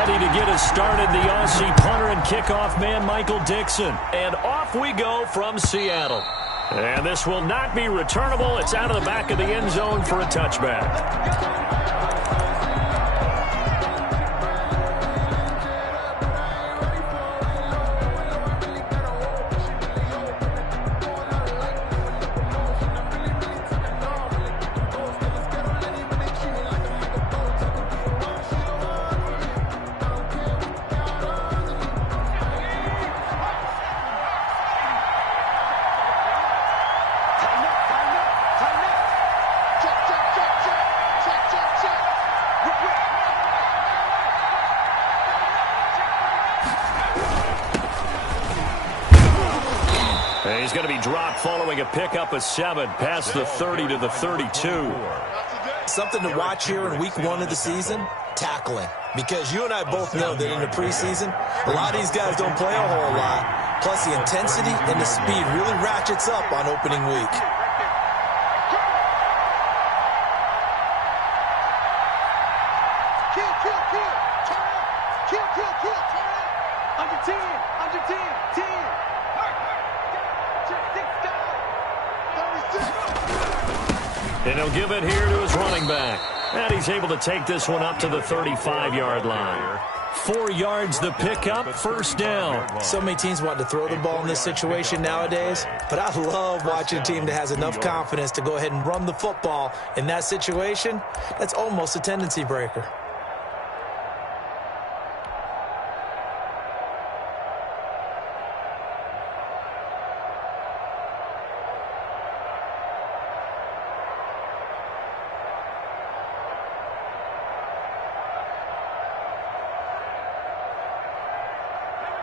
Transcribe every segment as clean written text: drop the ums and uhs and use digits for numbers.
Ready to get us started, the Aussie punter and kickoff man, Michael Dixon. And off we go from Seattle. And this will not be returnable. It's out of the back of the end zone for a touchback. He's going to be dropped following a pickup of 7 past the 30 to the 32. Something to watch here in week 1 of the season, tackling. Because you and I both know that in the preseason, a lot of these guys don't play a whole lot. Plus the intensity and the speed really ratchets up on opening week. And he'll give it here to his running back. And he's able to take this one up to the 35-yard line. 4 yards the pickup, first down. So many teams want to throw the ball in this situation nowadays, but I love watching a team that has enough confidence to go ahead and run the football in that situation. That's almost a tendency breaker.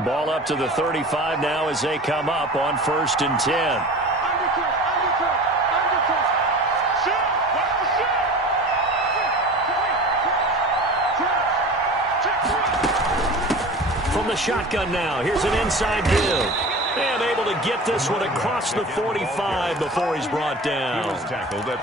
Ball up to the 35 now as they come up on 1st and 10. From the shotgun now, here's an inside give. And able to get this one across the 45 before he's brought down.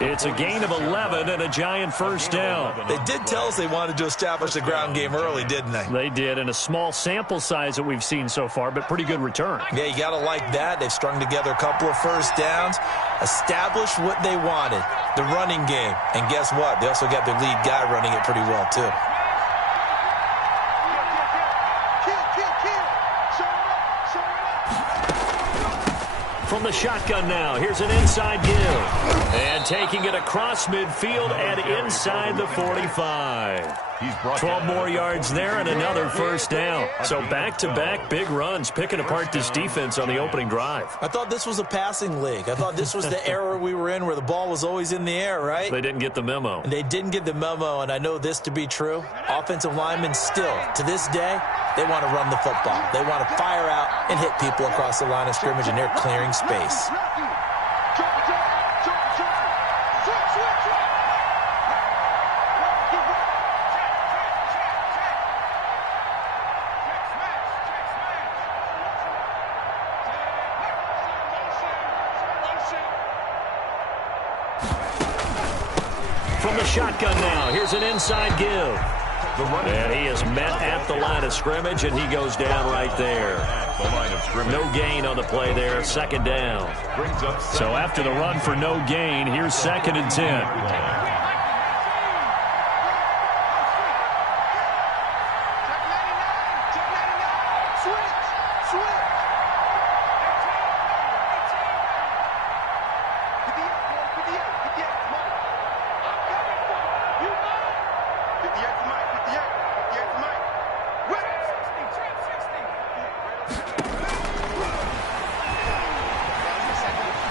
It's a gain of 11 and a giant first down. They did tell us they wanted to establish the ground game early, didn't they? They did, in a small sample size that we've seen so far, but pretty good return. Yeah, you got to like that. They've strung together a couple of first downs, established what they wanted, the running game. And guess what? They also got their lead guy running it pretty well, too. From the shotgun now, here's an inside give. And taking it across midfield and inside the 45. 12 more yards there and another first down. So back-to-back big runs, picking apart this defense on the opening drive. I thought this was a passing league. I thought this was the era we were in where the ball was always in the air, right? They didn't get the memo. And they didn't get the memo, and I know this to be true. Offensive linemen still, to this day, they want to run the football. They want to fire out and hit people across the line of scrimmage, and they're clearing space. From the shotgun now, here's an inside give. And he is met at the line of scrimmage, and he goes down right there. No gain on the play there, second down. So after the run for no gain, here's 2nd and 10.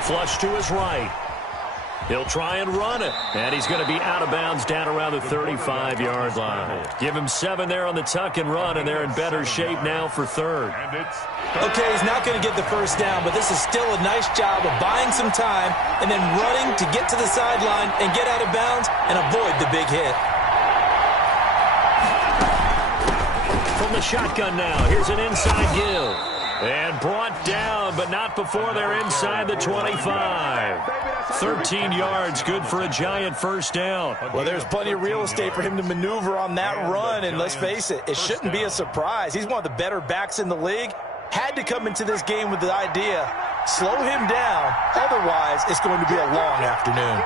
Flush to his right. He'll try and run it. And he's going to be out of bounds down around the 35-yard line. Give him 7 there on the tuck and run, and they're in better shape now for 3rd. Okay, he's not going to get the first down, but this is still a nice job of buying some time and then running to get to the sideline and get out of bounds and avoid the big hit. From the shotgun now, here's an inside give. And brought down, but not before they're inside the 25. 13 yards, good for a Giant first down. Well, there's plenty of real estate for him to maneuver on that run, and let's face it, it shouldn't be a surprise. He's one of the better backs in the league. Had to come into this game with the idea, slow him down, otherwise it's going to be a long afternoon.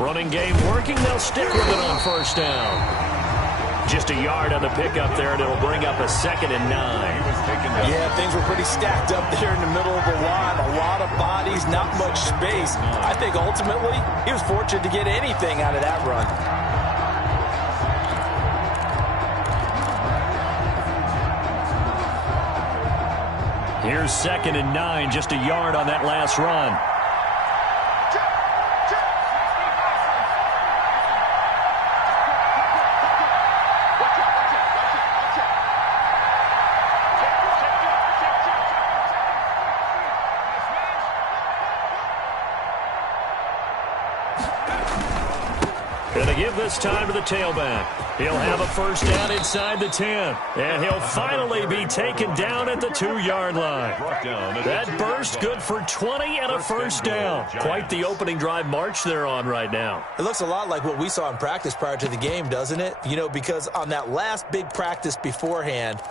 Running game working. They'll stick with it on first down. Just a yard on the pickup there, and it'll bring up a 2nd and 9. Yeah, things were pretty stacked up there in the middle of the line. A lot of bodies, not much space. I think ultimately he was fortunate to get anything out of that run. Here's 2nd and 9, just a yard on that last run. Gonna give this time to the tailback. He'll have a first down inside the 10. And he'll finally be taken down at the 2-yard line. That burst good for 20 and a first down. Quite the opening drive march they're on right now. It looks a lot like what we saw in practice prior to the game, doesn't it? You know, because on that last big practice beforehand,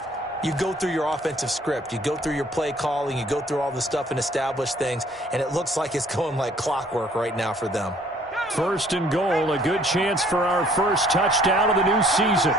you go through your offensive script. You go through your play calling. You go through all the stuff and establish things. And it looks like it's going like clockwork right now for them. First and goal, a good chance for our first touchdown of the new season.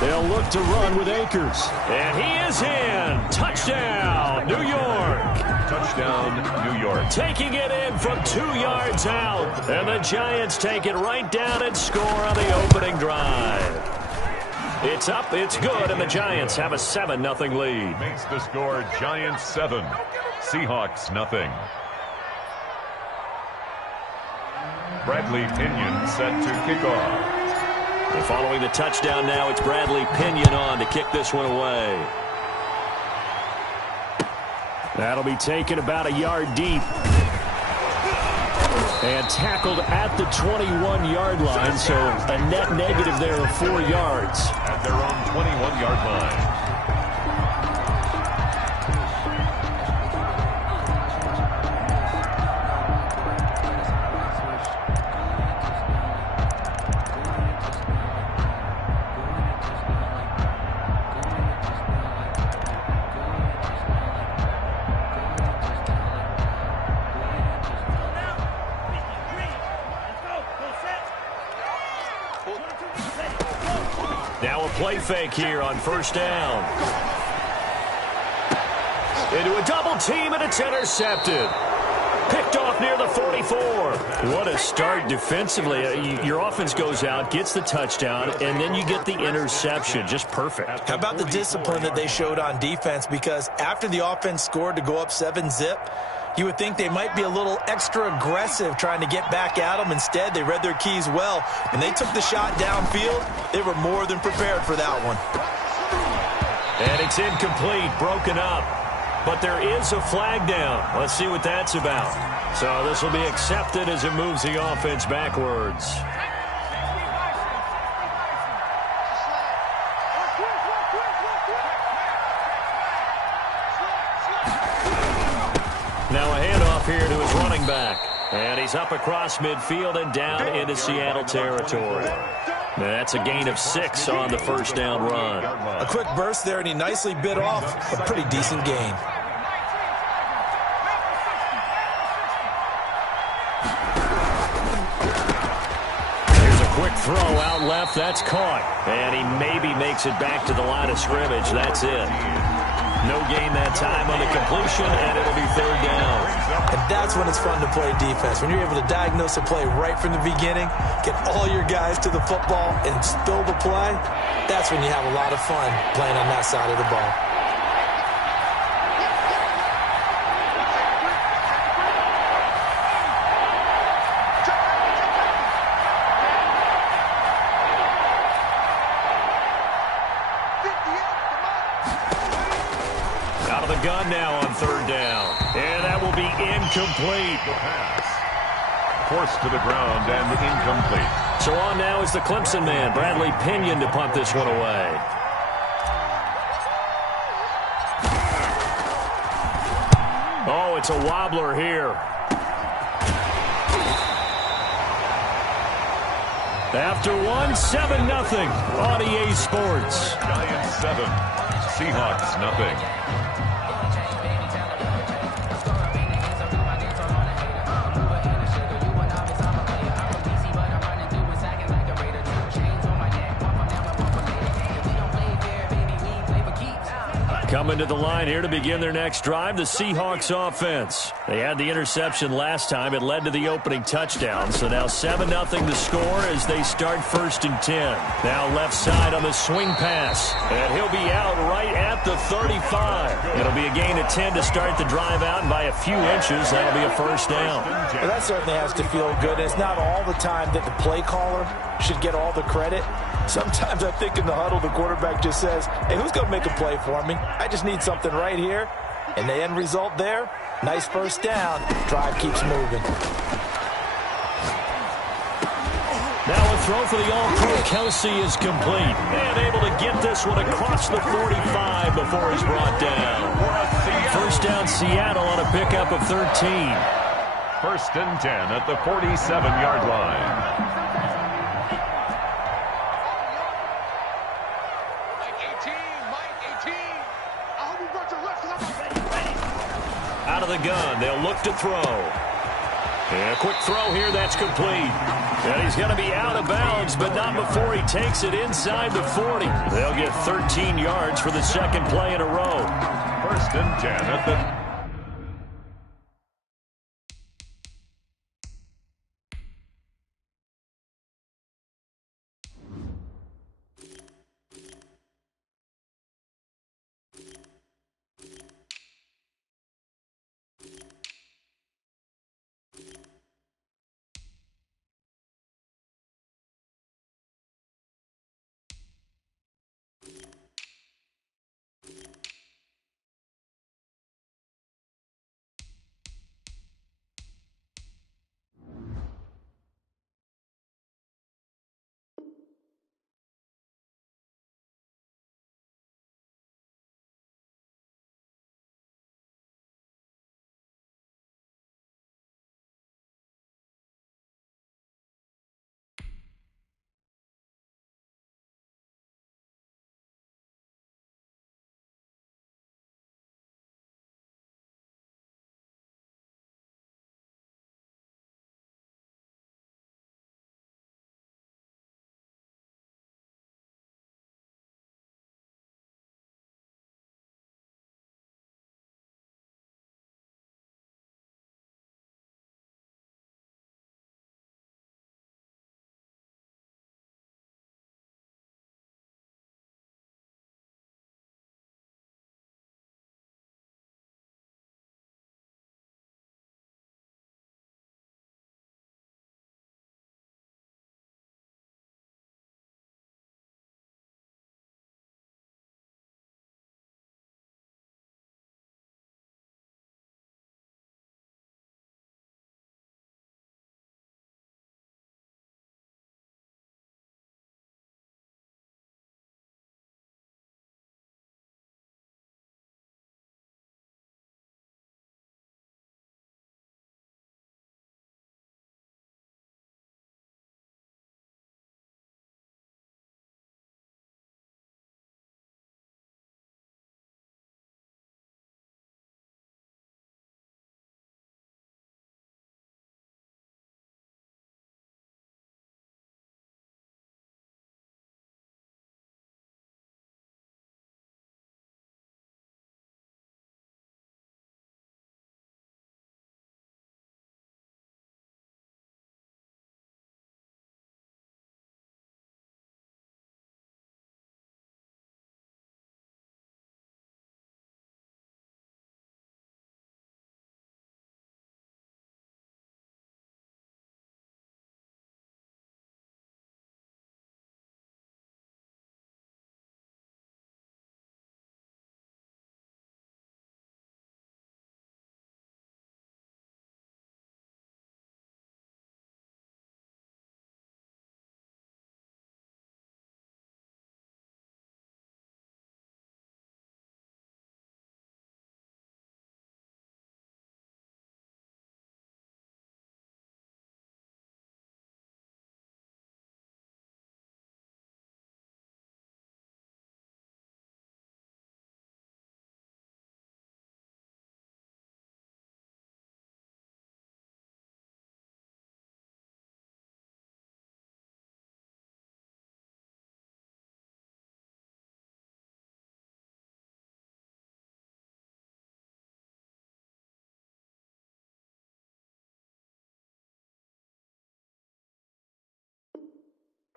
They'll look to run with Akers. And he is in. Touchdown, New York. Touchdown, New York. Taking it in from 2 yards out. And the Giants take it right down and score on the opening drive. It's up, it's good, and the Giants have a 7-0 lead. Makes the score Giants 7, Seahawks 0. Bradley Pinion set to kick off. And following the touchdown now, it's Bradley Pinion on to kick this one away. That'll be taken about a yard deep. And tackled at the 21-yard line, so a net negative there of 4 yards. At their own 21-yard line. Now a play fake here on first down. Into a double team, and it's intercepted. Picked off near the 44. What a start defensively. Your offense goes out, gets the touchdown, and then you get the interception. Just perfect. How about the discipline that they showed on defense? Because after the offense scored to go up 7-zip, you would think they might be a little extra aggressive trying to get back at them. Instead, they read their keys well. When they took the shot downfield, they were more than prepared for that one. And it's incomplete, broken up. But there is a flag down. Let's see what that's about. So this will be accepted as it moves the offense backwards. Now a handoff here to his running back. And he's up across midfield and down into Seattle territory. That's a gain of 6 on the first down run. A quick burst there, and he nicely bit off a pretty decent gain. Here's a quick throw out left. That's caught. And he maybe makes it back to the line of scrimmage. That's it. No gain that time on the completion, and it'll be third down. And that's when it's fun to play defense. When you're able to diagnose a play right from the beginning, get all your guys to the football, and spill the play, that's when you have a lot of fun playing on that side of the ball. incomplete. The pass. Forced to the ground and incomplete. So on now is the Clemson man, Bradley Pinion, to punt this one away. Oh, it's a wobbler here. After one, 7-0 on EA Sports. Giants 7, Seahawks nothing. Coming to the line here to begin their next drive, the Seahawks offense. They had the interception last time. It led to the opening touchdown. So now 7-0 the score as they start 1st and 10. Now left side on the swing pass. And he'll be out right at the 35. It'll be a gain of 10 to start the drive out, and by a few inches, that'll be a first down. Well, that certainly has to feel good. It's not all the time that the play caller should get all the credit. Sometimes I think in the huddle, the quarterback just says, hey, who's going to make a play for me? I just need something right here. And the end result there, nice first down. Drive keeps moving. Now a throw for the All-Pro Kelsey is complete. And able to get this one across the 45 before he's brought down. First down Seattle on a pickup of 13. 1st and 10 at the 47-yard line. Out of the gun, they'll look to throw. And a quick throw here, that's complete. And he's going to be out of bounds, but not before he takes it inside the 40. They'll get 13 yards for the second play in a row. 1st and 10 at the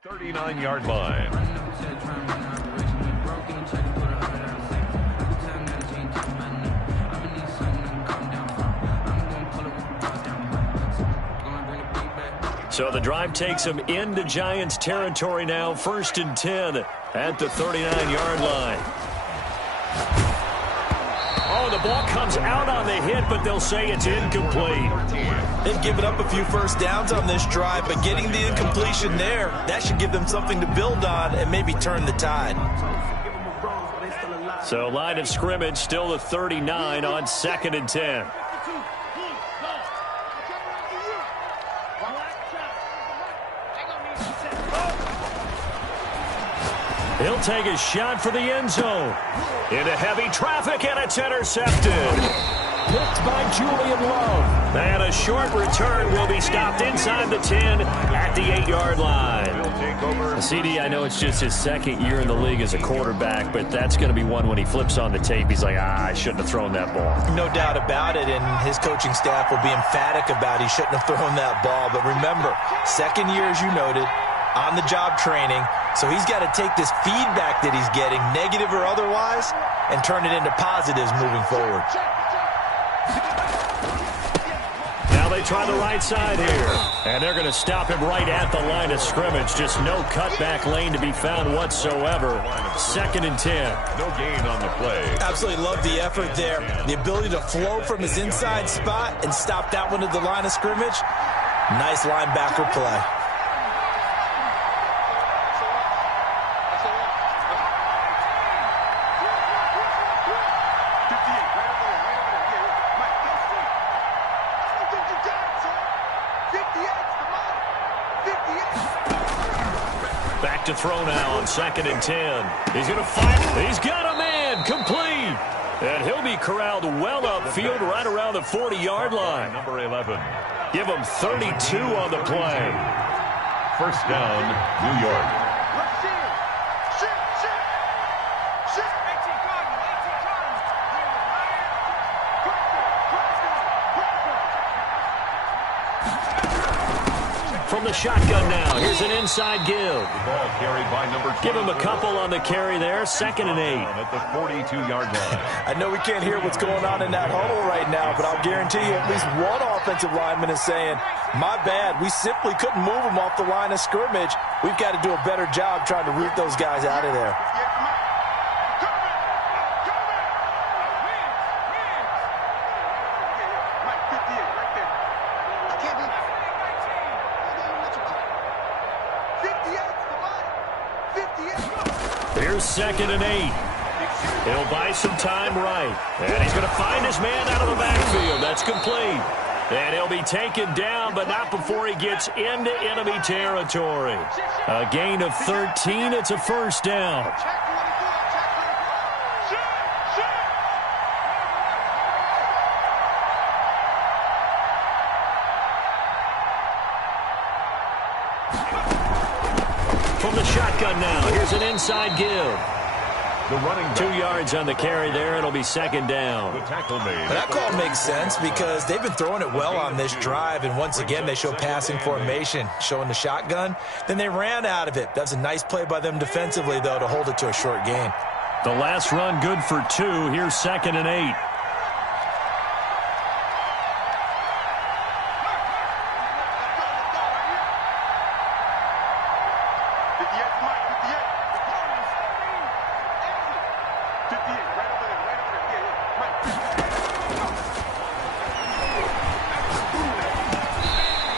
39-yard line. So the drive takes him into Giants territory now. 1st and 10 at the 39-yard line. Oh, the ball comes out on the hit, but they'll say it's incomplete. They've given up a few first downs on this drive, but getting the incompletion there, that should give them something to build on and maybe turn the tide. So line of scrimmage still the 39 on 2nd and 10. He'll take a shot for the end zone. Into heavy traffic, and it's intercepted. Picked by Julian Love. And a short return will be stopped inside the 10 at the 8-yard line. CD, I know it's just his 2nd year in the league as a quarterback, but that's going to be one when he flips on the tape. He's like, I shouldn't have thrown that ball. No doubt about it, and his coaching staff will be emphatic about he shouldn't have thrown that ball. But remember, 2nd year, as you noted, on-the-job training. So he's got to take this feedback that he's getting, negative or otherwise, and turn it into positives moving forward. Now they try the right side here. And they're going to stop him right at the line of scrimmage. Just no cutback lane to be found whatsoever. 2nd and 10. No gain on the play. Absolutely love the effort there. The ability to flow from his inside spot and stop that one at the line of scrimmage. Nice linebacker play. Back to throw now on 2nd and 10. He's going to fire. He's got a man. Complete. And he'll be corralled well upfield right around the 40-yard line. Number 11. Give him 32 on the play. 1st down, New York. From the shotgun now. Here's an inside give. Ball carried by number 2. Give him a couple on the carry there. 2nd and 8. At the 42-yard line. I know we can't hear what's going on in that huddle right now, but I'll guarantee you at least one offensive lineman is saying, my bad, we simply couldn't move them off the line of scrimmage. We've got to do a better job trying to root those guys out of there. Here's 2nd and 8. He'll buy some time right. And he's going to find his man out of the backfield. That's complete. And he'll be taken down, but not before he gets into enemy territory. A gain of 13. It's a 1st down. From the shotgun now. Here's an inside give. The running back. 2 yards on the carry there. It'll be 2nd down. The tackle made. That call makes sense because they've been throwing it well on this drive, and once again they show passing formation, showing the shotgun. Then they ran out of it. That's a nice play by them defensively, though, to hold it to a short gain. The last run good for 2. Here's 2nd and 8.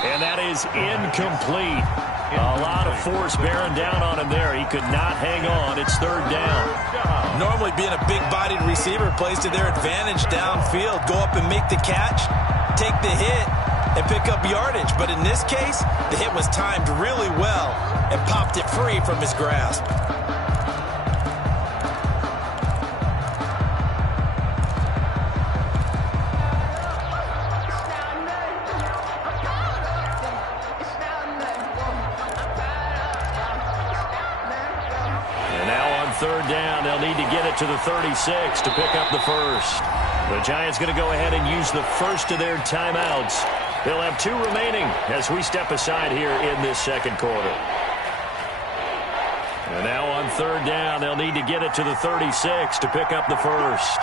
And that is incomplete. A lot of force bearing down on him there. He could not hang on. It's 3rd down. Normally being a big-bodied receiver plays to their advantage downfield. Go up and make the catch, take the hit, and pick up yardage. But in this case, the hit was timed really well and popped it free from his grasp. And now on 3rd down, they'll need to get it to the 36 to pick up the 1st. The Giants going to go ahead and use the first of their timeouts. They'll have 2 remaining as we step aside here in this 2nd quarter. And now on third down, they'll need to get it to the 36 to pick up the first.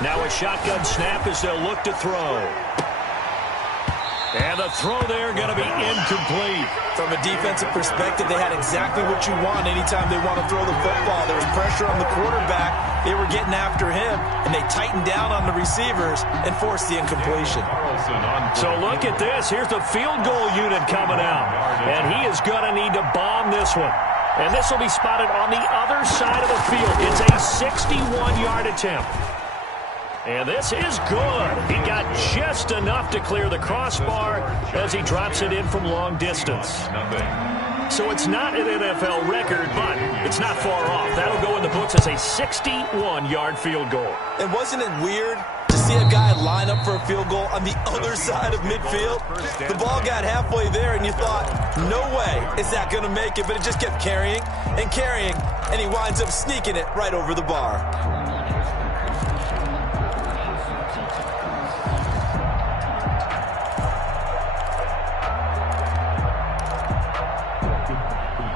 Now a shotgun snap as they'll look to throw. And the throw there going to be incomplete. From a defensive perspective, they had exactly what you want anytime they want to throw the football. There was pressure on the quarterback. They were getting after him, and they tightened down on the receivers and forced the incompletion. So look at this. Here's the field goal unit coming out. And he is going to need to bomb this one. And this will be spotted on the other side of the field. It's a 61-yard attempt. And this is good. He got just enough to clear the crossbar as he drops it in from long distance. So it's not an NFL record, but it's not far off. That'll go in the books as a 61-yard field goal. And wasn't it weird to see a guy line up for a field goal on the other side of midfield? The ball got halfway there, and you thought, no way is that going to make it, but it just kept carrying, and he winds up sneaking it right over the bar.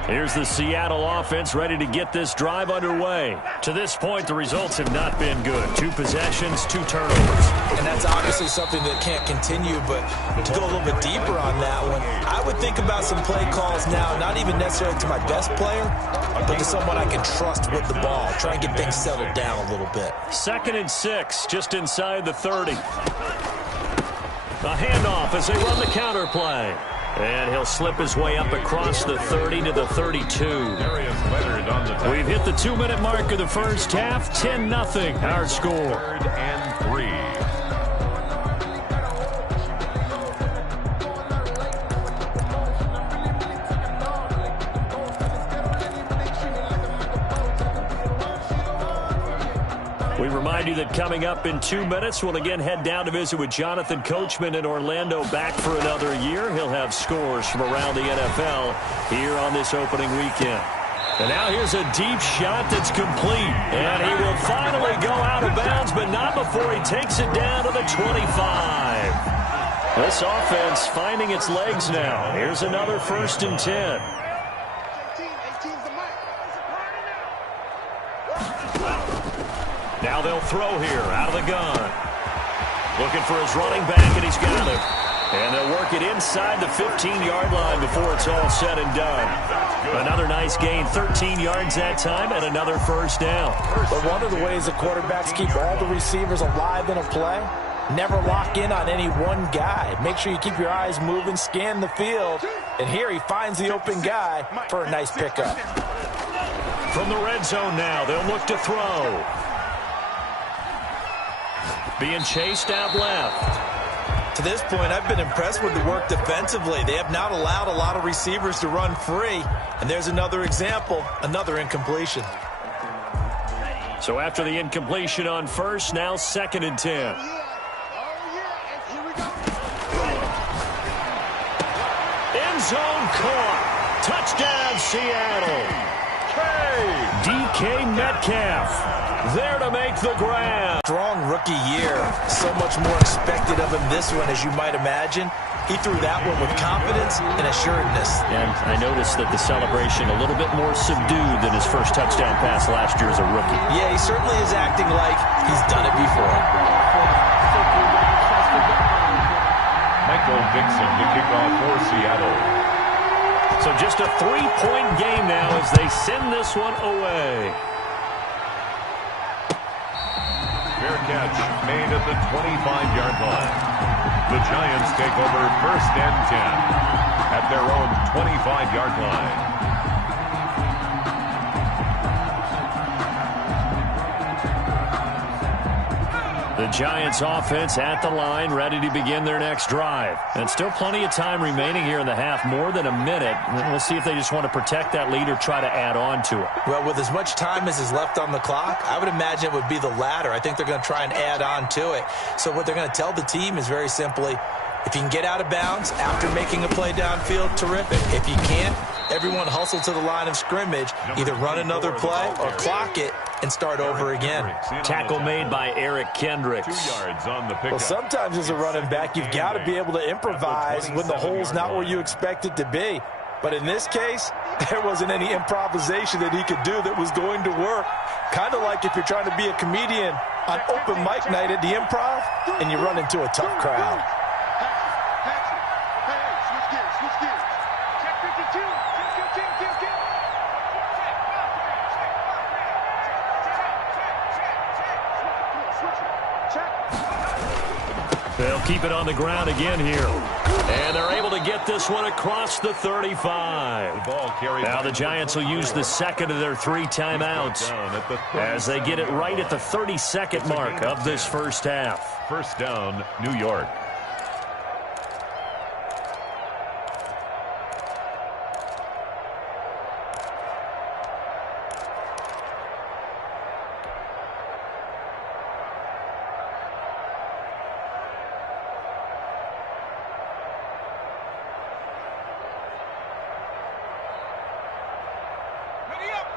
Here's the Seattle offense ready to get this drive underway. To this point, the results have not been good. 2 possessions, 2 turnovers. And that's obviously something that can't continue, but to go a little bit deeper on that one, I would think about some play calls now, not even necessarily to my best player, but to someone I can trust with the ball. Try and get things settled down a little bit. 2nd and 6, just inside the 30. A handoff as they run the counter play. And he'll slip his way up across the 30 to the 32. We've hit the 2-minute mark of the first half. 10-0 our score. 3rd and 3. We remind you that coming up in 2 minutes, we'll again head down to visit with Jonathan Coachman in Orlando, back for another year. He'll have scores from around the NFL here on this opening weekend. And now here's a deep shot that's complete. And he will finally go out of bounds, but not before he takes it down to the 25. This offense finding its legs now. Here's another 1st and 10. Now they'll throw here out of the gun. Looking for his running back, and he's got him. And they'll work it inside the 15-yard line before it's all said and done. Another nice gain, 13 yards that time, and another 1st down. But one of the ways the quarterbacks keep all the receivers alive in a play, never lock in on any one guy. Make sure you keep your eyes moving, scan the field. And here he finds the open guy for a nice pickup. From the red zone now, they'll look to throw. Being chased out left. To this point, I've been impressed with the work defensively. They have not allowed a lot of receivers to run free. And there's another example, another incompletion. So after the incompletion on 1st, now 2nd and 10. End zone caught. Touchdown, Seattle. DK Metcalf there to make the grab. Strong rookie year. So much more expected of him this one, as you might imagine. He threw that one with confidence and assuredness. And I noticed that the celebration a little bit more subdued than his first touchdown pass last year as a rookie. Yeah, he certainly is acting like he's done it before. Michael Dixon to kick off for Seattle. So just a 3-point game now as they send this one away. Fair catch made at the 25-yard line. The Giants take over 1st and 10 at their own 25-yard line. The Giants offense at the line, ready to begin their next drive. And still plenty of time remaining here in the half, more than a minute. We'll see if they just want to protect that lead or try to add on to it. Well, with as much time as is left on the clock, I would imagine it would be the latter. I think they're going to try and add on to it. So what they're going to tell the team is very simply, if you can get out of bounds after making a play downfield, terrific. If you can't, everyone hustle to the line of scrimmage, either run another play or clock it, and start over again. Tackle made by Eric Kendricks. 2 yards on the pickup. Well, sometimes as a running back, you've got to be able to improvise when the hole's not where you expect it to be. But in this case, there wasn't any improvisation that he could do that was going to work. Kind of like if you're trying to be a comedian on open mic night at the Improv and you run into a tough crowd. They'll keep it on the ground again here. And they're able to get this one across the 35. Now the Giants will use the second of their 3 timeouts as they get it right at the 32nd mark of this first half. First down, New York.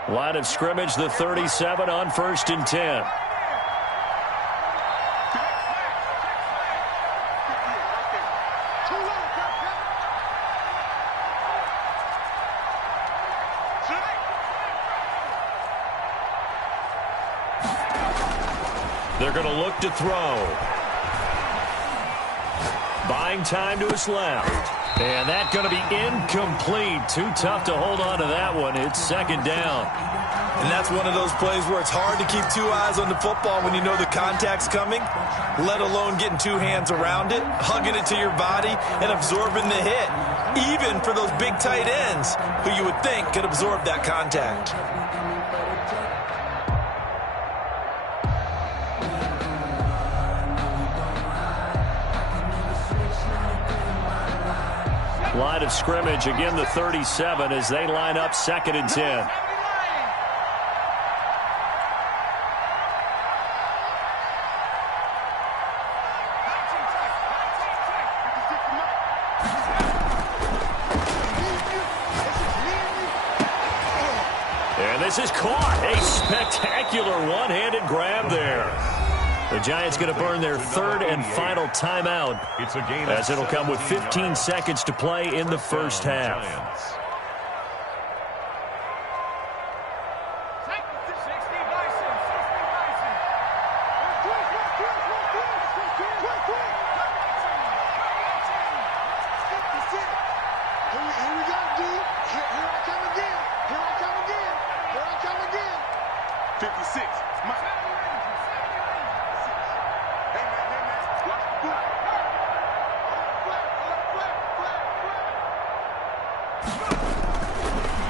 Line of scrimmage, the 37 on 1st and 10. They're going to look to throw. Buying time to his left. And that's going to be incomplete. Too tough to hold on to that one. It's 2nd down. And that's one of those plays where it's hard to keep 2 eyes on the football when you know the contact's coming, let alone getting 2 hands around it, hugging it to your body, and absorbing the hit, even for those big tight ends who you would think could absorb that contact. Line of scrimmage, again the 37 as they line up 2nd and 10. And this is caught. A spectacular one-handed grab there. The Giants going to burn their 3rd and final timeout as it'll come with 15 seconds to play in the first half.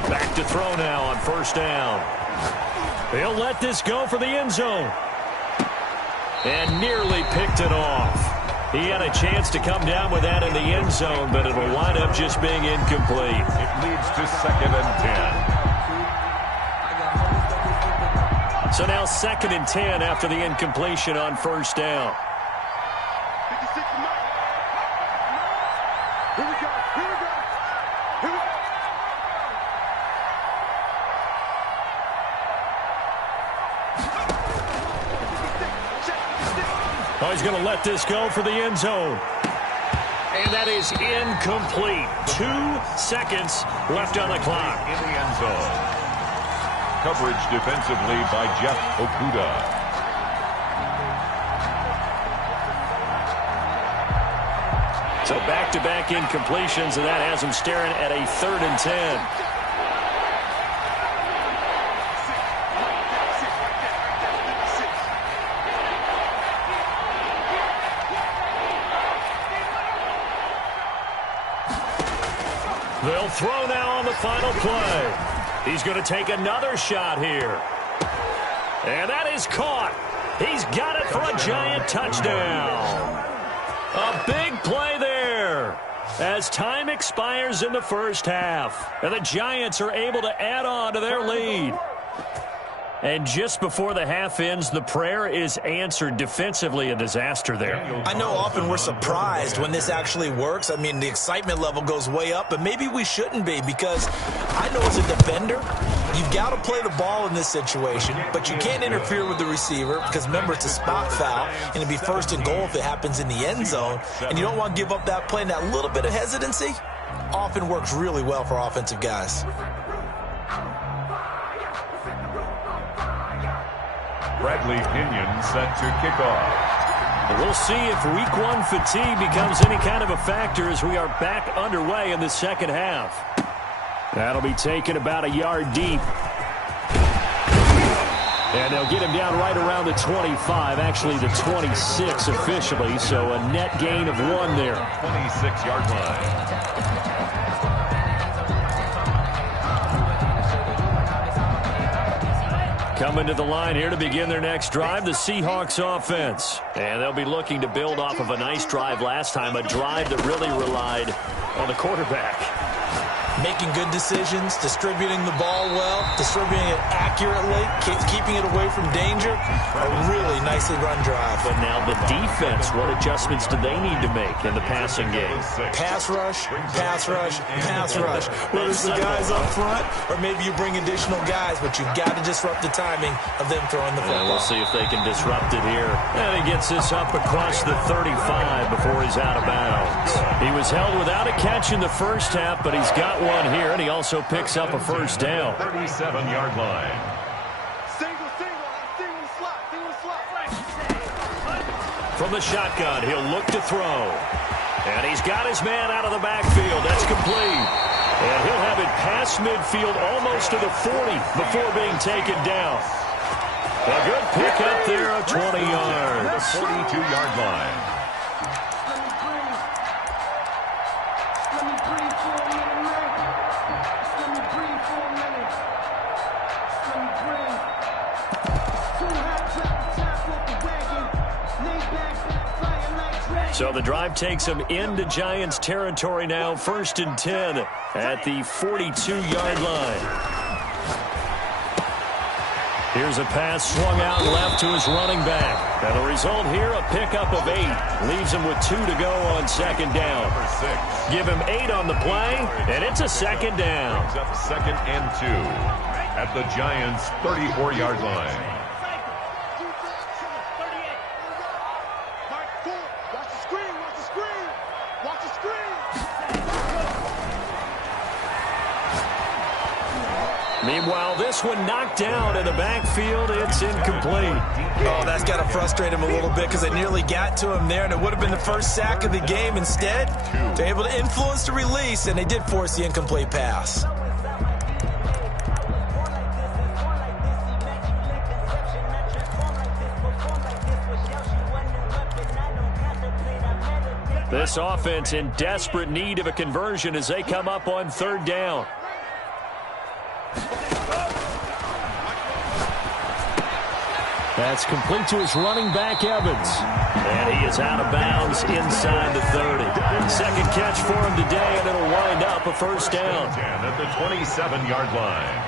Back to throw now on 1st down. They'll let this go for the end zone. And nearly picked it off. He had a chance to come down with that in the end zone, but it'll wind up just being incomplete. It leads to 2nd and 10. So now 2nd and 10 after the incompletion on 1st down. Oh, he's going to let this go for the end zone. And that is incomplete. 2 seconds left on the clock. In the end zone. Coverage defensively by Jeff Okuda. So back-to-back incompletions, and that has him staring at a 3rd and 10. They'll throw now on the final play. He's going to take another shot here. And that is caught. He's got it for a Giant touchdown. A big play there as time expires in the first half. And the Giants are able to add on to their lead. And just before the half ends, the prayer is answered. Defensively, a disaster there. I know often we're surprised when this actually works. I mean, the excitement level goes way up, but maybe we shouldn't be, because I know as a defender, You've got to play the ball in this situation, but you can't interfere with the receiver because, remember, it's a spot foul, and it'd be first and goal if it happens in the end zone, and you don't want to give up that play, and that little bit of hesitancy often works really well for offensive guys. Bradley Pinion set to kick off. We'll see if week one fatigue becomes any kind of a factor as we are back underway in the second half. That'll be taken about a yard deep. And they'll get him down right around the 25, actually the 26 officially, so a net gain of 1 there. 26-yard line. Coming to the line here to begin their next drive, the Seahawks offense. And they'll be looking to build off of a nice drive last time, a drive that really relied on the quarterback. Making good decisions, distributing the ball well, distributing it accurately, keeping it away from danger. A really nicely run drive. But now the defense, what adjustments do they need to make in the passing game? Pass rush, pass rush, pass rush. Whether it's the guys up front or maybe you bring additional guys, but you've got to disrupt the timing of them throwing the football. We'll see if they can disrupt it here. And he gets this up across the 35 before he's out of bounds. He was held without a catch in the first half, but he's got one here, and he also picks up a first down. 37-yard line. From the shotgun, he'll look to throw. And he's got his man out of the backfield. That's complete. And he'll have it past midfield almost to the 40 before being taken down. A good pickup there of 20 yards. 42-yard line. So the drive takes him into Giants territory now, 1st and 10 at the 42-yard line. Here's a pass swung out left to his running back. And the result here, a pickup of 8. Leaves him with 2 to go on second down. Give him 8 on the play, and it's a second down. Brings up 2nd and 2 at the Giants' 34-yard line. Meanwhile, this one knocked down in the backfield. It's incomplete. Oh, that's got to frustrate him a little bit because they nearly got to him there, and it would have been the first sack of the game. Instead, they're able to influence the release, and they did force the incomplete pass. This offense in desperate need of a conversion as they come up on 3rd down. That's complete to his running back, Evans. And he is out of bounds inside the 30. Second catch for him today, and it'll wind up a first down. At the 27-yard line.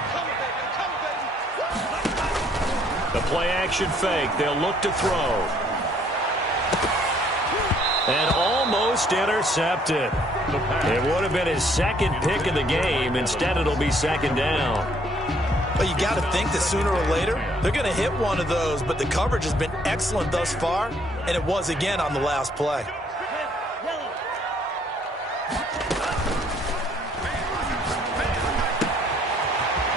The play-action fake. They'll look to throw. And almost intercepted. It would have been his second pick of the game. Instead, it'll be second down. Well, you got to think that sooner or later, they're going to hit one of those, but the coverage has been excellent thus far, and it was again on the last play.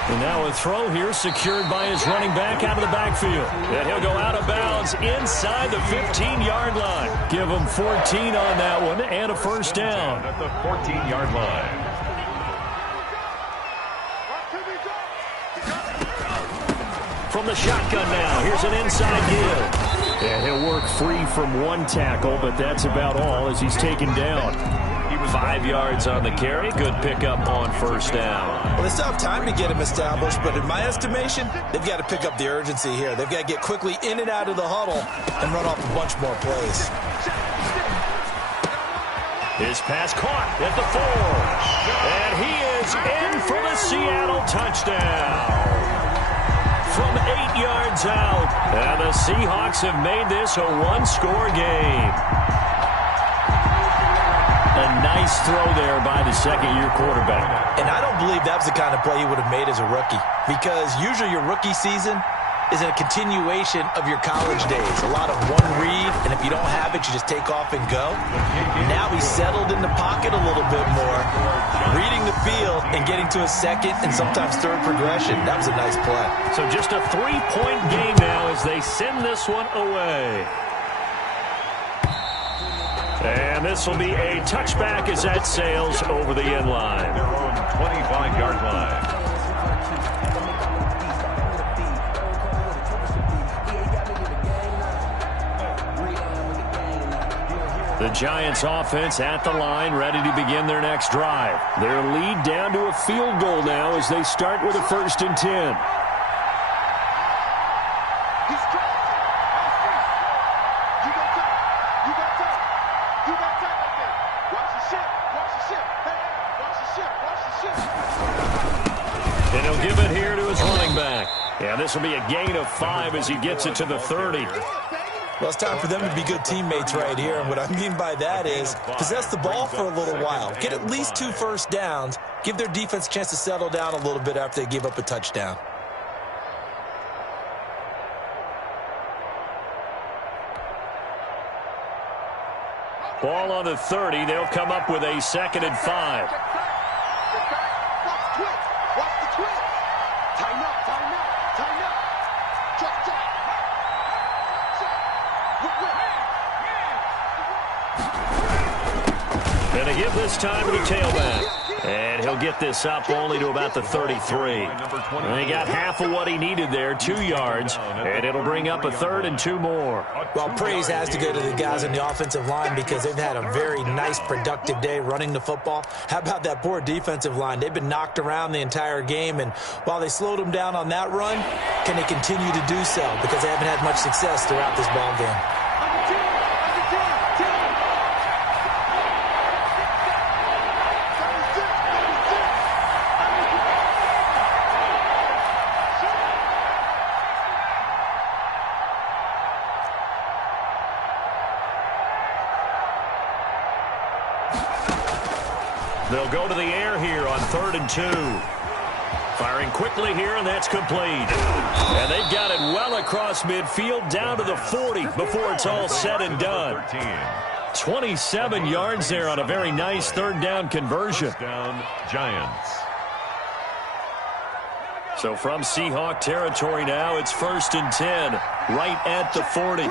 And now a throw here secured by his running back out of the backfield. And he'll go out of bounds inside the 15-yard line. Give him 14 on that one and a first down. At the 14-yard line. From the shotgun now, here's an inside give. And he'll work free from one tackle, but that's about all as he's taken down. 5 yards on the carry. Good pickup on first down. Well, they still have time to get him established, but in my estimation, they've got to pick up the urgency here. They've got to get quickly in and out of the huddle and run off a bunch more plays. His pass caught at the 4. And he is in for the Seattle touchdown. From 8 yards out. And the Seahawks have made this a one-score game. A nice throw there by the second-year quarterback. And I don't believe that was the kind of play he would have made as a rookie, because usually your rookie season is a continuation of your college days. A lot of one read, and if you don't have it, you just take off and go. Now he's settled in the pocket a little bit more, reading the field and getting to a second and sometimes third progression. That was a nice play. So just a 3-point game now as they send this one away. And this will be a touchback as that sails over the end line. Their own 25-yard line. The Giants offense at the line, ready to begin their next drive. Their lead down to a field goal now as they start with a 1st and 10. And he'll give it here to his running back. Yeah, this will be a gain of 5 as he gets it to the 30. Well, it's time for them to be good teammates right here. And what I mean by that is possess the ball for a little while. Get at least 2 first downs. Give their defense a chance to settle down a little bit after they give up a touchdown. Ball on the 30. They'll come up with a 2nd and 5. And they give this time to the tailback. And he'll get this up only to about the 33. And he got half of what he needed there, 2 yards. And it'll bring up a 3rd and 2 more. Well, praise has to go to the guys on the offensive line because they've had a very nice, productive day running the football. How about that poor defensive line? They've been knocked around the entire game. And while they slowed them down on that run, can they continue to do so? Because they haven't had much success throughout this ball game. They'll go to the air here on 3rd and 2. Firing quickly here, and that's complete. And they've got it well across midfield down to the 40 before it's all said and done. 27 yards there on a very nice 3rd down conversion. First down, Giants. So from Seahawk territory now, it's 1st and 10, right at the 40.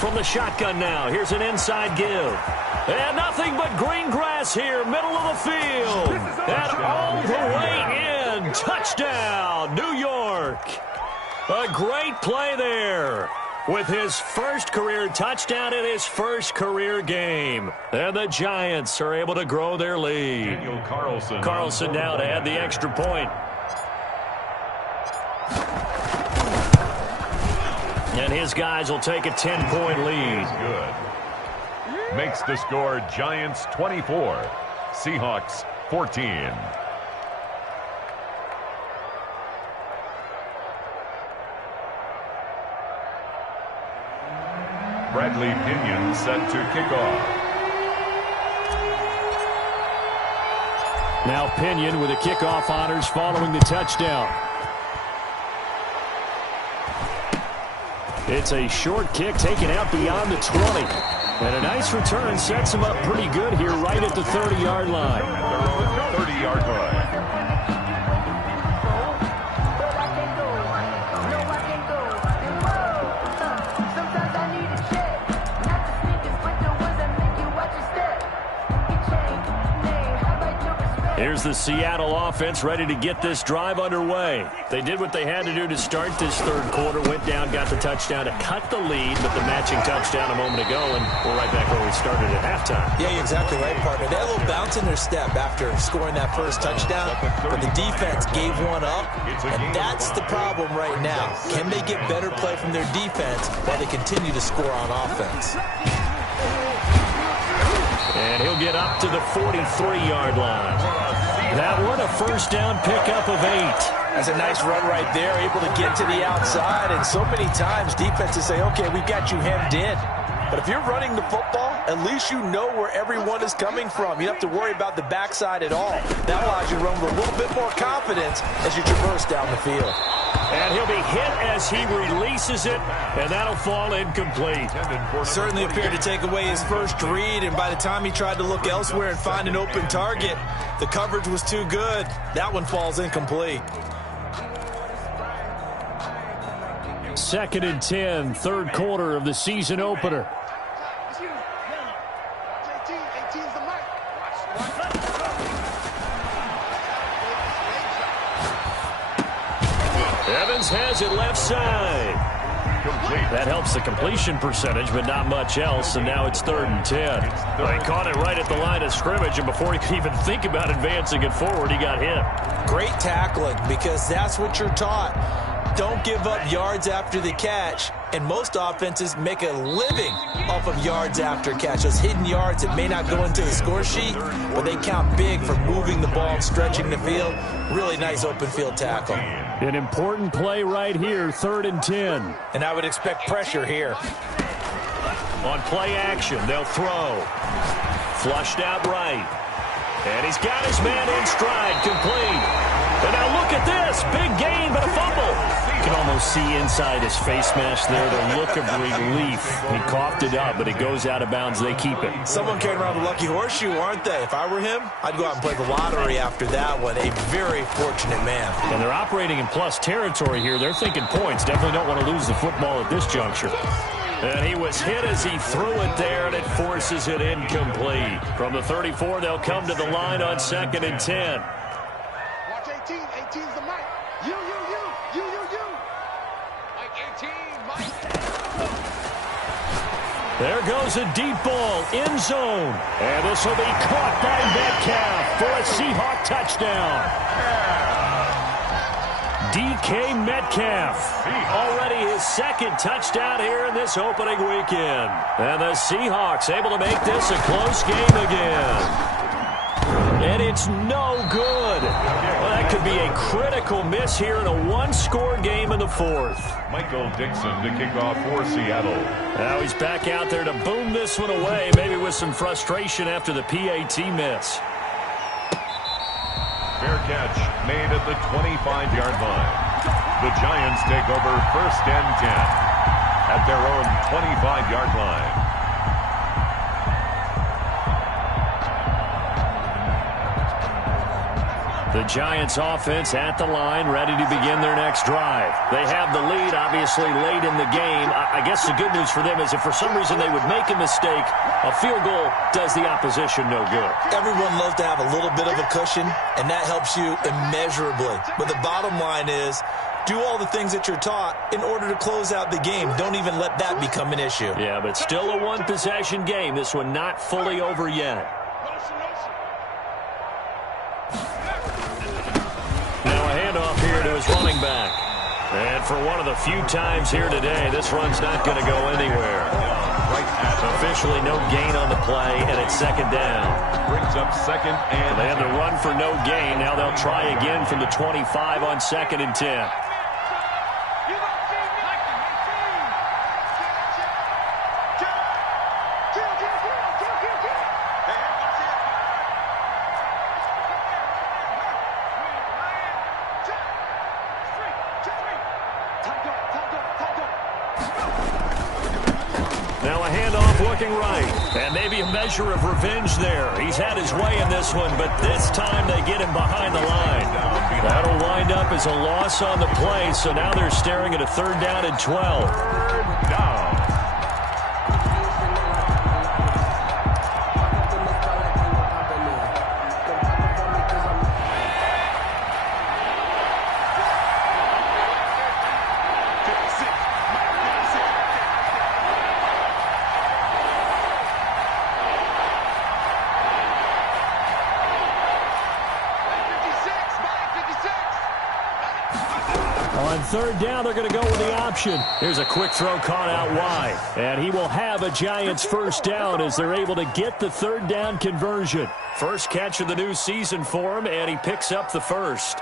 From the shotgun now, here's an inside give. And nothing but green grass here, middle of the field. And all the way in. Touchdown, New York. A great play there with his first career touchdown in his first career game. And the Giants are able to grow their lead. Carlson now to add the extra point. And his guys will take a 10-point lead. Good. Makes the score Giants 24, Seahawks 14. Bradley Pinion set to kick off. Now Pinion with the kickoff honors following the touchdown. It's a short kick taken out beyond the 20. And a nice return sets him up pretty good here right at the 30-yard line. 30-yard line. Here's the Seattle offense ready to get this drive underway. They did what they had to do to start this 3rd quarter, went down, got the touchdown to cut the lead, but the matching touchdown a moment ago, and we're right back where we started at halftime. Yeah, you're exactly right, partner. They had a little bounce in their step after scoring that first touchdown, but the defense gave one up, and that's the problem right now. Can they get better play from their defense while they continue to score on offense? And he'll get up to the 43-yard line. That one a first down pickup of 8. That's a nice run right there, able to get to the outside. And so many times defenses say, okay, we've got you hemmed in. But if you're running the football, at least you know where everyone is coming from. You don't have to worry about the backside at all. That allows you to run with a little bit more confidence as you traverse down the field. And he'll be hit as he releases it, and that'll fall incomplete. Certainly appeared to take away his first read, and by the time he tried to look elsewhere and find an open target, the coverage was too good. That one falls incomplete. 2nd and 10, third quarter of the season opener. Evans has it left side. That helps the completion percentage, but not much else, and now it's 3rd and 10. Well, he caught it right at the line of scrimmage, and before he could even think about advancing it forward, he got hit. Great tackling, because that's what you're taught. Don't give up yards after the catch, and most offenses make a living off of yards after catch. Those hidden yards that may not go into the score sheet, but they count big for moving the ball and stretching the field. Really nice open field tackle. An important play right here, 3rd and 10. And I would expect pressure here. On play action, they'll throw. Flushed out right. And he's got his man in stride, complete. And now look at this, big gain, but a fumble. You can almost see inside his face mask there the look of relief. He coughed it up, but it goes out of bounds. They keep it. Someone carrying around the lucky horseshoe, aren't they? If I were him, I'd go out and play the lottery after that one. A very fortunate man. And they're operating in plus territory here. They're thinking points. Definitely don't want to lose the football at this juncture. And he was hit as he threw it there, and it forces it incomplete. From the 34, they'll come to the line on 2nd and 10. Watch 18. 18's the mic. You. Mike 18, Mike. There goes a deep ball, end zone. And this will be caught by Metcalf for a Seahawk touchdown. DK Metcalf, already his 2nd touchdown here in this opening weekend. And the Seahawks able to make this a close game again. And it's no good. Well, that could be a critical miss here in a one-score game in the 4th. Michael Dixon to kick off for Seattle. Now he's back out there to boom this one away, maybe with some frustration after the PAT miss. Fair catch made at the 25-yard line. The Giants take over 1st and 10 at their own 25-yard line. The Giants offense at the line, ready to begin their next drive. They have the lead, obviously, late in the game. I guess the good news for them is if for some reason they would make a mistake, a field goal does the opposition no good. Everyone loves to have a little bit of a cushion, and that helps you immeasurably. But the bottom line is, do all the things that you're taught in order to close out the game. Don't even let that become an issue. Yeah, but still a one-possession game. This one not fully over yet. Here to his running back. And for one of the few times here today, this run's not going to go anywhere. Officially no gain on the play, and it's 2nd down. Brings up 2nd and they had to run for no gain. Now they'll try again from the 25 on 2nd and 10. Now a handoff looking right. And maybe a measure of revenge there. He's had his way in this one, but this time they get him behind the line. That'll wind up as a loss on the play, so now they're staring at a 3rd down and 12. 3rd down. On 3rd down, they're going to go with the option. Here's a quick throw caught out wide. And he will have a Giants 1st down as they're able to get the 3rd down conversion. First catch of the new season for him, and he picks up the 1st.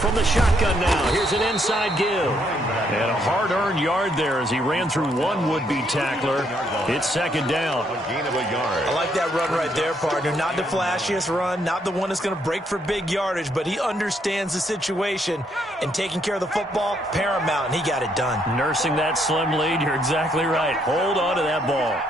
From the shotgun now, here's an inside give. And a hard-earned yard there as he ran through one would-be tackler. It's second down. A gain of a yard. I like that run right there, partner. Not the flashiest run, not the one that's going to break for big yardage, but he understands the situation, and taking care of the football, paramount, and he got it done. Nursing that slim lead, you're exactly right. Hold on to that ball.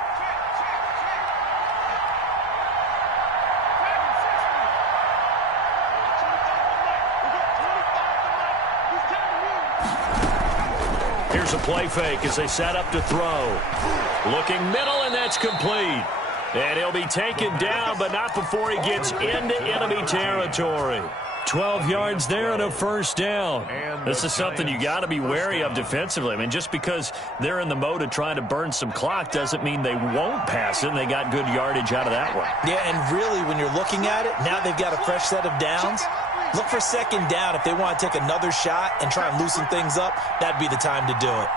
Here's a play fake as they set up to throw. Looking middle, and that's complete. And he'll be taken down, but not before he gets into enemy territory. 12 yards there and a first down. This is something you got to be wary of defensively. I mean, just because they're in the mode of trying to burn some clock doesn't mean they won't pass it, and they got good yardage out of that one. Yeah, and really, when you're looking at it, now they've got a fresh set of downs. Look for second down. If they want to take another shot and try and loosen things up, that'd be the time to do it.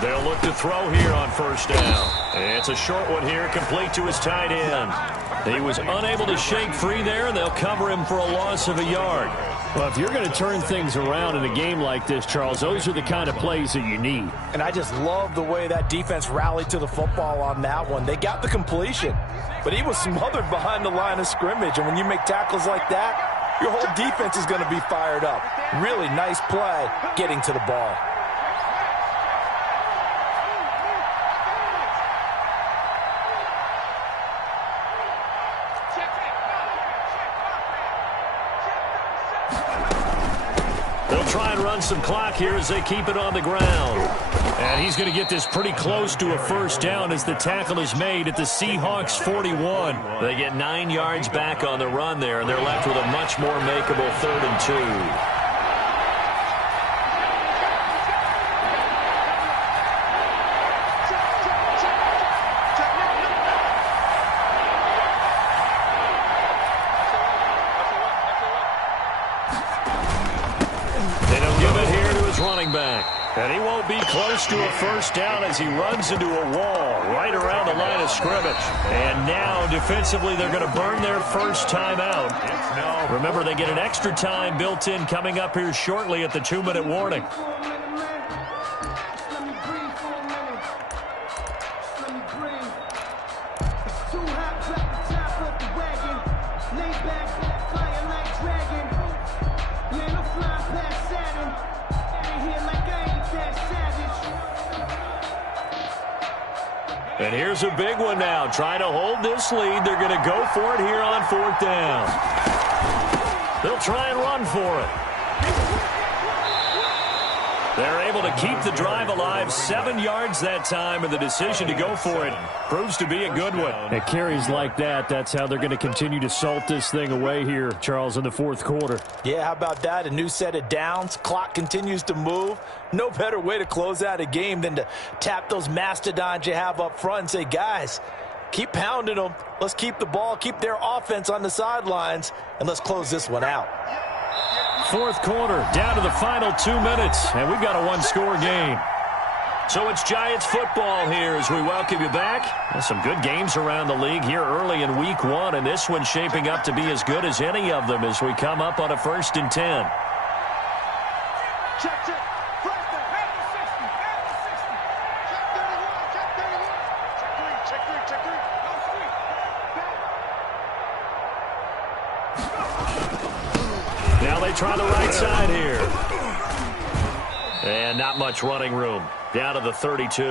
They'll look to throw here on first down. And it's a short one here, complete to his tight end. He was unable to shake free there, and they'll cover him for a loss of a yard. Well, if you're going to turn things around in a game like this, Charles, those are the kind of plays that you need. And I just love the way that defense rallied to the football on that one. They got the completion, but he was smothered behind the line of scrimmage. And when you make tackles like that, your whole defense is going to be fired up. Really nice play getting to the ball. Try and run some clock here as they keep it on the ground. And he's going to get this pretty close to a first down as the tackle is made at the Seahawks 41. They get 9 yards back on the run there, and they're left with a much more makeable 3rd and 2. And he won't be close to a first down as he runs into a wall right around the line of scrimmage. And now, defensively, they're going to burn their first time out. Remember, they get an extra time built in coming up here shortly at the 2-minute warning. And here's a big one now. Trying to hold this lead. They're going to go for it here on 4th down. They'll try and run for it. They're able to keep the drive alive. 7 yards that time, and the decision to go for it proves to be a good one. At carries like that, that's how they're going to continue to salt this thing away here, Charles, in the 4th quarter. Yeah, how about that? A new set of downs. Clock continues to move. No better way to close out a game than to tap those mastodons you have up front and say, guys, keep pounding them. Let's keep the ball, keep their offense on the sidelines, and let's close this one out. 4th quarter, down to the final 2 minutes, and we've got a 1-score game. So it's Giants football here as we welcome you back. There's some good games around the league here early in week 1, and this one's shaping up to be as good as any of them as we come up on a 1st and 10. Check, check. Flag down. Check 31. Check 31. Check 3. Check 3. Check 3. Now they try the right side here. And not much running room. Down to the 32.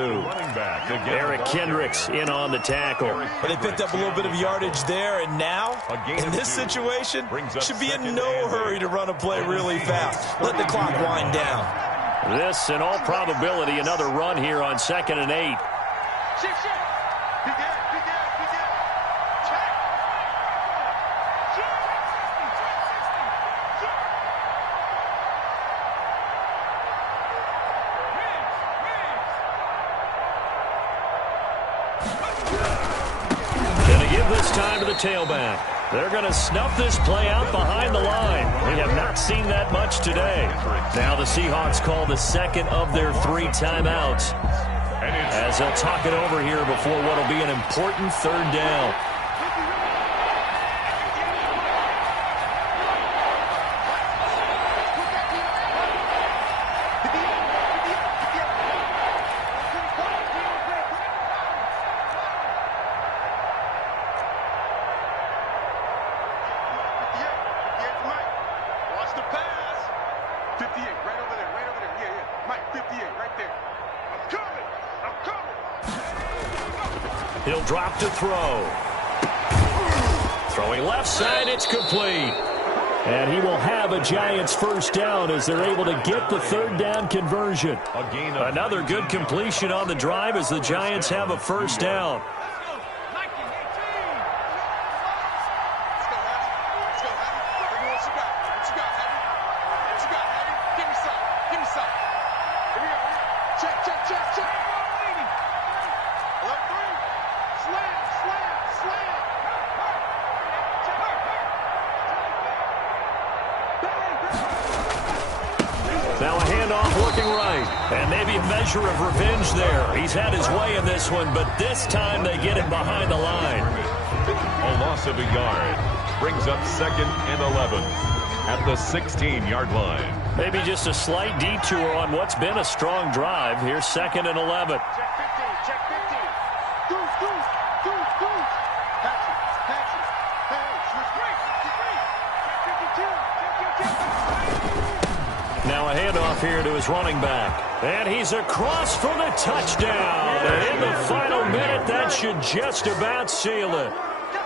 Eric Kendricks in on the tackle. But they picked up a little bit of yardage there, and now, in this situation, should be in no hurry to run a play really fast. Let the clock wind down. This, in all probability, another run here on 2nd and 8. Shift. Begin. Check. Gonna give this time to the tailback. They're going to snuff this play out behind the line. We have not seen that much today. Now the Seahawks call the 2nd of their 3 timeouts as they'll talk it over here before what will be an important 3rd down. He'll drop to throw. Throwing left side, it's complete. And he will have a Giants first down as they're able to get the third down conversion. Another good completion on the drive as the Giants have a first down. Now a handoff looking right. And maybe a measure of revenge there. He's had his way in this one, but this time they get him behind the line. A loss of a yard brings up 2nd and 11 at the 16-yard line. Maybe just a slight detour on what's been a strong drive. Here's 2nd and 11. Check 50, check 50. Goose, goose, goose, goose. Patch it, patch it. Hey, switch break, check 52, check 52. Now a handoff here to his running back. And he's across for the touchdown. And in the final minute, that should just about seal it.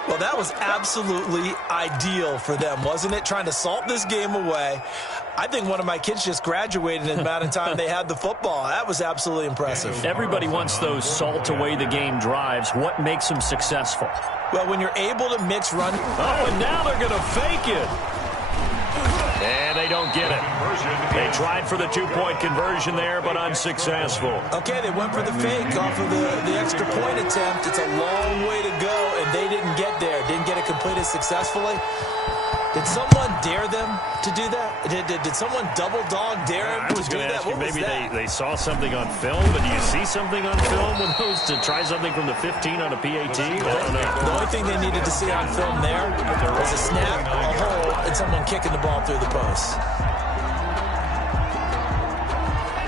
Well, that was absolutely ideal for them, wasn't it? Trying to salt this game away. I think one of my kids just graduated in the amount of time they had the football. That was absolutely impressive. Everybody wants those salt-away-the-game drives. What makes them successful? Well, when you're able to mix run. Oh, and now they're going to fake it. And they don't get it. They tried for the two-point conversion there, but unsuccessful. Okay, they went for the fake off of the extra point attempt. It's a long way to go, and they didn't get there. Didn't get it completed successfully. Did someone dare them to do that? Did someone double-dog dare them to do that? What was maybe that? They saw something on film, but do you see something on film when those to try something from the 15 on a PAT? I don't know. The only thing they needed to see on film there was a snap, a hole, and someone kicking the ball through the post.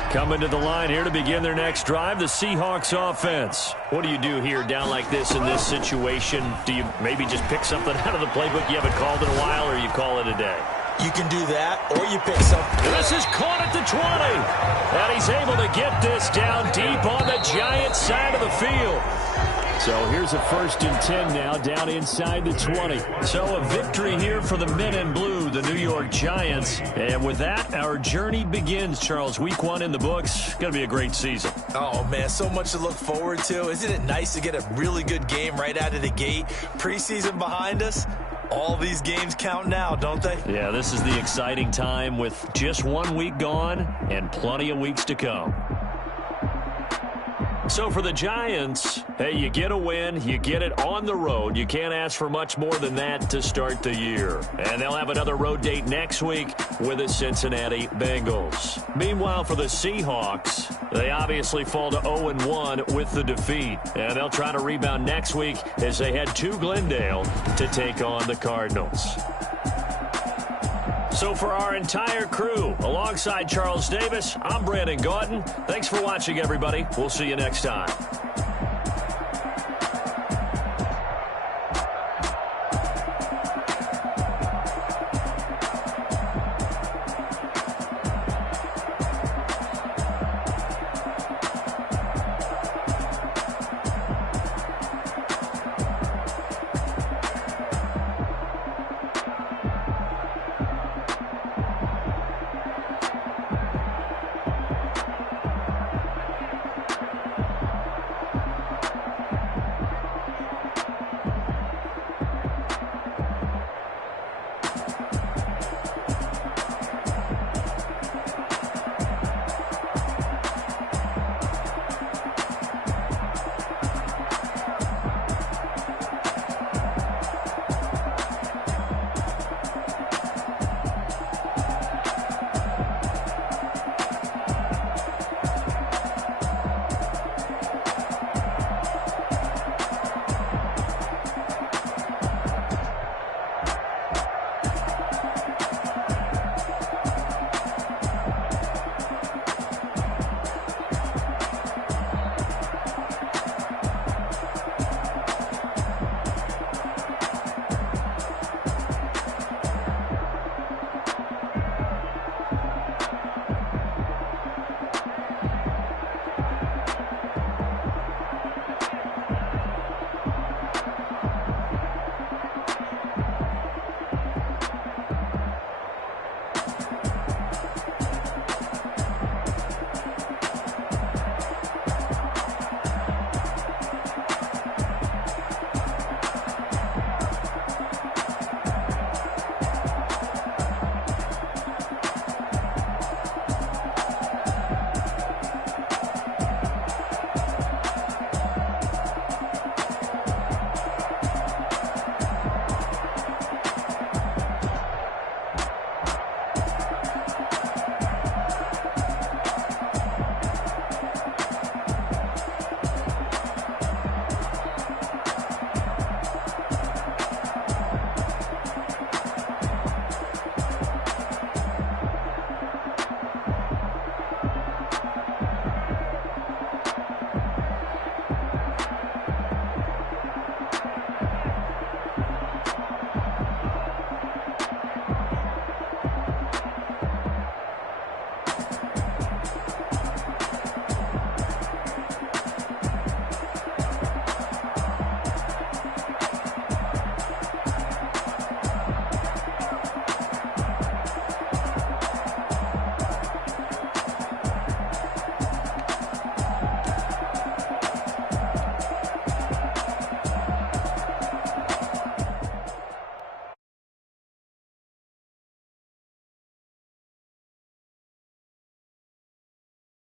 Coming to the line here to begin their next drive, the Seahawks offense. What do you do here down like this in this situation? Do you maybe just pick something out of the playbook you haven't called in a while, or you call it a day? You can do that, or you pick something. This is caught at the 20. And he's able to get this down deep on the Giants side of the field. So here's a 1st and 10 now, down inside the 20. So a victory here for the men in blue, the New York Giants. And with that, our journey begins, Charles. Week 1 in the books. Going to be a great season. Oh, man, so much to look forward to. Isn't it nice to get a really good game right out of the gate? Preseason behind us. All these games count now, don't they? Yeah, this is the exciting time with just 1 week gone and plenty of weeks to come. So for the Giants, hey, you get a win, you get it on the road. You can't ask for much more than that to start the year. And they'll have another road date next week with the Cincinnati Bengals. Meanwhile, for the Seahawks, they obviously fall to 0-1 with the defeat. And they'll try to rebound next week as they head to Glendale to take on the Cardinals. So for our entire crew, alongside Charles Davis, I'm Brandon Gautin. Thanks for watching, everybody. We'll see you next time.